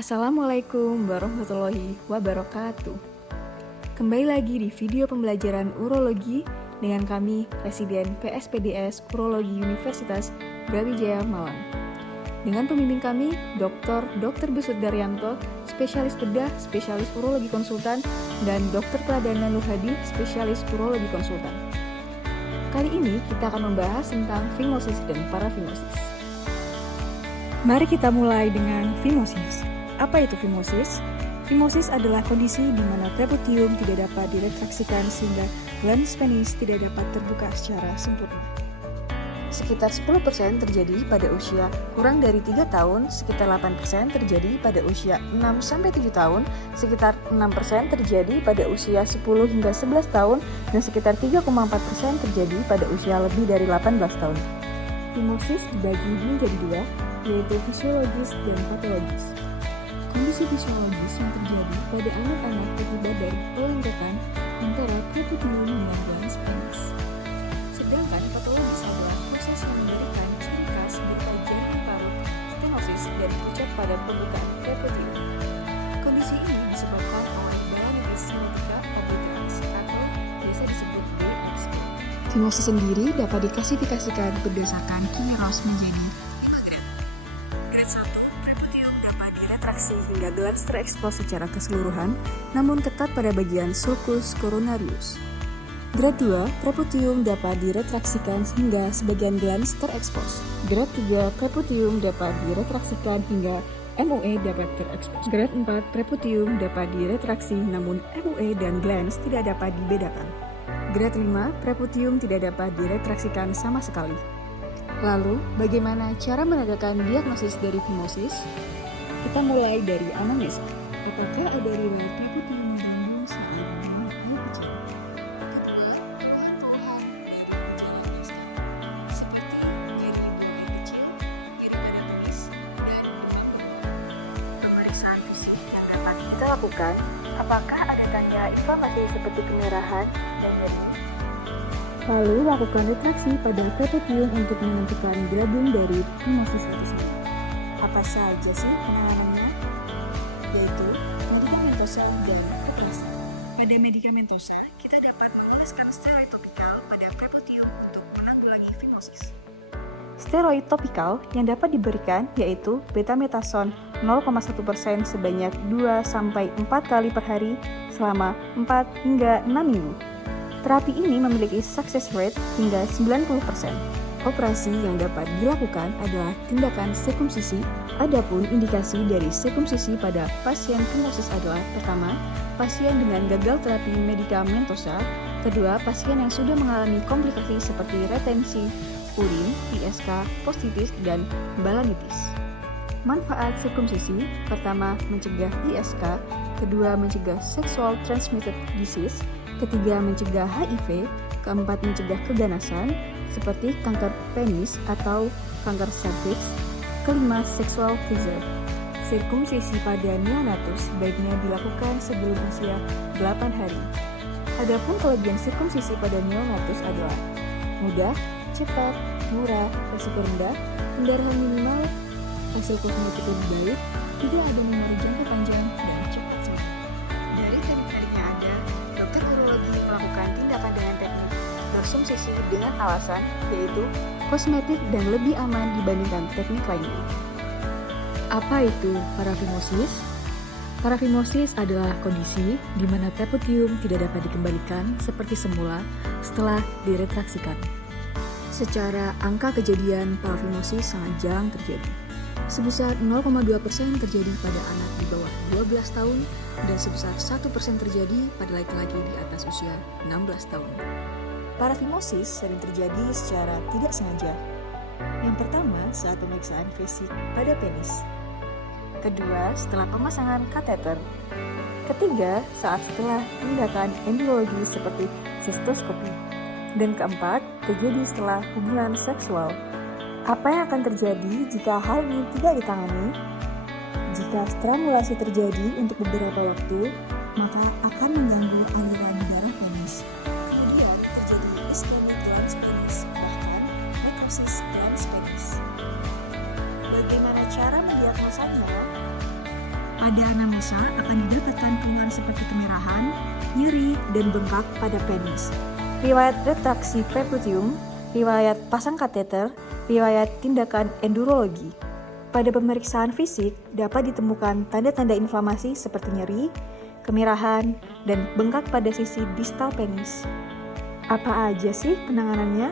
Assalamualaikum warahmatullahi wabarakatuh. Kembali lagi di video pembelajaran urologi dengan kami, Residen PSPDS Urologi Universitas Brawijaya Malang. Dengan pembimbing kami, Dr. Besut Daryanto, spesialis bedah, spesialis urologi konsultan, dan Dr. Pradana Nurhadi, spesialis urologi konsultan. Kali ini kita akan membahas tentang fimosis dan parafimosis. Mari kita mulai dengan fimosis. Apa itu fimosis? Fimosis adalah kondisi di mana preputium tidak dapat diretraksikan sehingga glans penis tidak dapat terbuka secara sempurna. Sekitar 10% terjadi pada usia kurang dari 3 tahun, sekitar 8% terjadi pada usia 6-7 tahun, sekitar 6% terjadi pada usia 10 hingga 11 tahun, dan sekitar 3,4% terjadi pada usia lebih dari 18 tahun. Fimosis dibagi menjadi dua, yaitu fisiologis dan patologis. Kondisi fisiologis yang terjadi pada anak-anak akibat dari pelengkapan antara preputium dengan glans penis. Sedangkan patologis adalah proses yang memberikan ciri khas berupa jaringan parut, stenosis, dan pucat pada pembukaan preputium. Kondisi ini disebabkan oleh balanitis serotika obliterans atau biasa disebut BSO. Fimosis sendiri dapat diklasifikasikan berdasarkan kineros menjadi 5 grade. Grade 1, preputium dapat diretraksi hingga glans terekspos secara keseluruhan, namun ketat pada bagian sulcus coronarius. Grade 2, preputium dapat diretraksikan hingga sebagian glans terekspos. Grade 3, preputium dapat diretraksikan hingga MUE dapat terekspos. Grade 4, preputium dapat diretraksi namun MUE dan glans tidak dapat dibedakan. Grade 5, preputium tidak dapat diretraksikan sama sekali. Lalu, bagaimana cara menegakkan diagnosis dari fimosis? Kita mulai dari anamnesa. Apakah ada riwayat preputium mengandung saat buang air kecil? Kedua, keluhan dari gejala skala seperti nyeri buang air kecil, nyeri pada penis, dan demam. Pemeriksaan fisik yang dapat kita lakukan, apakah ada tanda inflamasi seperti kemerahan dan nyeri? Lalu lakukan retraksi pada preputium untuk menentukan gradum dari fimosis itu sendiri. Apa saja sih penanganannya? Yaitu medikamentosa dan keperasan. Pada medikamentosa, kita dapat mengoleskan steroid topikal pada preputium untuk menanggulangi fimosis. Steroid topikal yang dapat diberikan yaitu betametason 0,1% sebanyak 2-4 kali per hari selama 4 hingga 6 minggu. Terapi ini memiliki success rate hingga 90%. Operasi yang dapat dilakukan adalah tindakan sirkumsisi. Adapun indikasi dari sirkumsisi pada pasien fimosis adalah: pertama, pasien dengan gagal terapi medikamentosa; kedua, pasien yang sudah mengalami komplikasi seperti retensi urin, ISK, postitis, dan balanitis. Manfaat sirkumsisi: pertama, mencegah ISK; kedua, mencegah sexual transmitted disease; ketiga, mencegah HIV; keempat, mencegah keganasan seperti kanker penis atau kanker serviks; kelima, sexual pleasure. Sirkumsisi pada neonatus sebaiknya dilakukan sebelum usia 8 hari. Adapun kelebihan sirkumsisi pada neonatus adalah mudah, cepat, murah, resiko rendah, pendarahan minimal, hasil kosmetik lebih baik, tidak ada memori jangka panjang, dan cepat sembuh. Dari teknik-tekniknya ada, dokter urologi melakukan tindakan dengan teknik dorsumsisi dengan alasan yaitu kosmetik dan lebih aman dibandingkan teknik lainnya. Apa itu parafimosis? Parafimosis adalah kondisi di mana preputium tidak dapat dikembalikan seperti semula setelah diretraksikan. Secara angka kejadian parafimosis sangat jarang terjadi. Sebesar 0,2% terjadi pada anak di bawah 12 tahun dan sebesar 1% terjadi pada laki-laki di atas usia 16 tahun. Parafimosis sering terjadi secara tidak sengaja. Yang pertama, saat pemeriksaan fisik pada penis. Kedua, setelah pemasangan kateter. Ketiga, saat setelah tindakan embryologi seperti sistoskopi. Dan keempat, terjadi setelah hubungan seksual. Apa yang akan terjadi jika hal ini tidak ditangani? Jika strangulasi terjadi untuk beberapa waktu, maka akan mengganggu aliran darah penis. Kemudian terjadi ischemic glans penis, bahkan necrosis glans penis. Bagaimana cara mendiagnosanya? biasa akan didapatkan keluhan seperti kemerahan, nyeri, dan bengkak pada penis. Riwayat retraksi prepucium, riwayat pasang kateter, riwayat tindakan endurologi. Pada pemeriksaan fisik dapat ditemukan tanda-tanda inflamasi seperti nyeri, kemerahan, dan bengkak pada sisi distal penis. Apa aja sih penanganannya?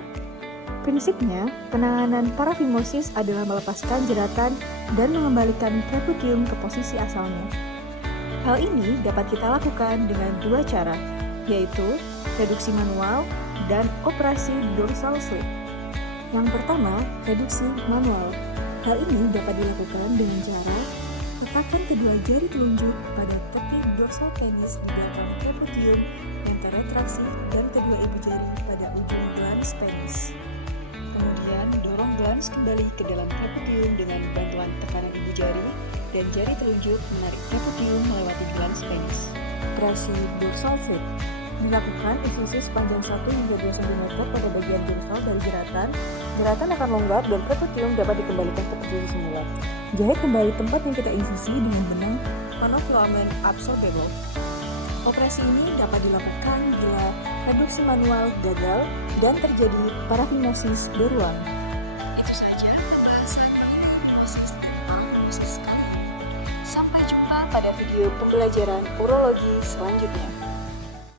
Prinsipnya, penanganan parafimosis adalah melepaskan jeratan dan mengembalikan prepucium ke posisi asalnya. Hal ini dapat kita lakukan dengan dua cara, yaitu reduksi manual dan operasi dorsal slit. Yang pertama, reduksi manual. Hal ini dapat dilakukan dengan cara letakkan kedua jari telunjuk pada tepi dorsal penis di belakang prepucium yang terretraksi dan kedua ibu jari pada ujung glans penis. Kemudian dorong glans kembali ke dalam prepucium dengan bantuan tekanan ibu jari dan jari telunjuk menarik prepucium melewati glans penis. Operasi dorsal slit dilakukan infusi sepanjang 1 hingga 2 cm pada bagian dorsal dari jeratan. Jeratan akan longgar dan prepucium dapat dikembalikan ke posisi semula. Jahit kembali tempat yang kita infusi dengan benang monofilament absorbable. Operasi ini dapat dilakukan bila reduksi manual gagal dan terjadi parafimosis berulang. Itu saja pembahasan parafimosis dan parafimosis kali ini. Sampai jumpa pada video pembelajaran urologi selanjutnya.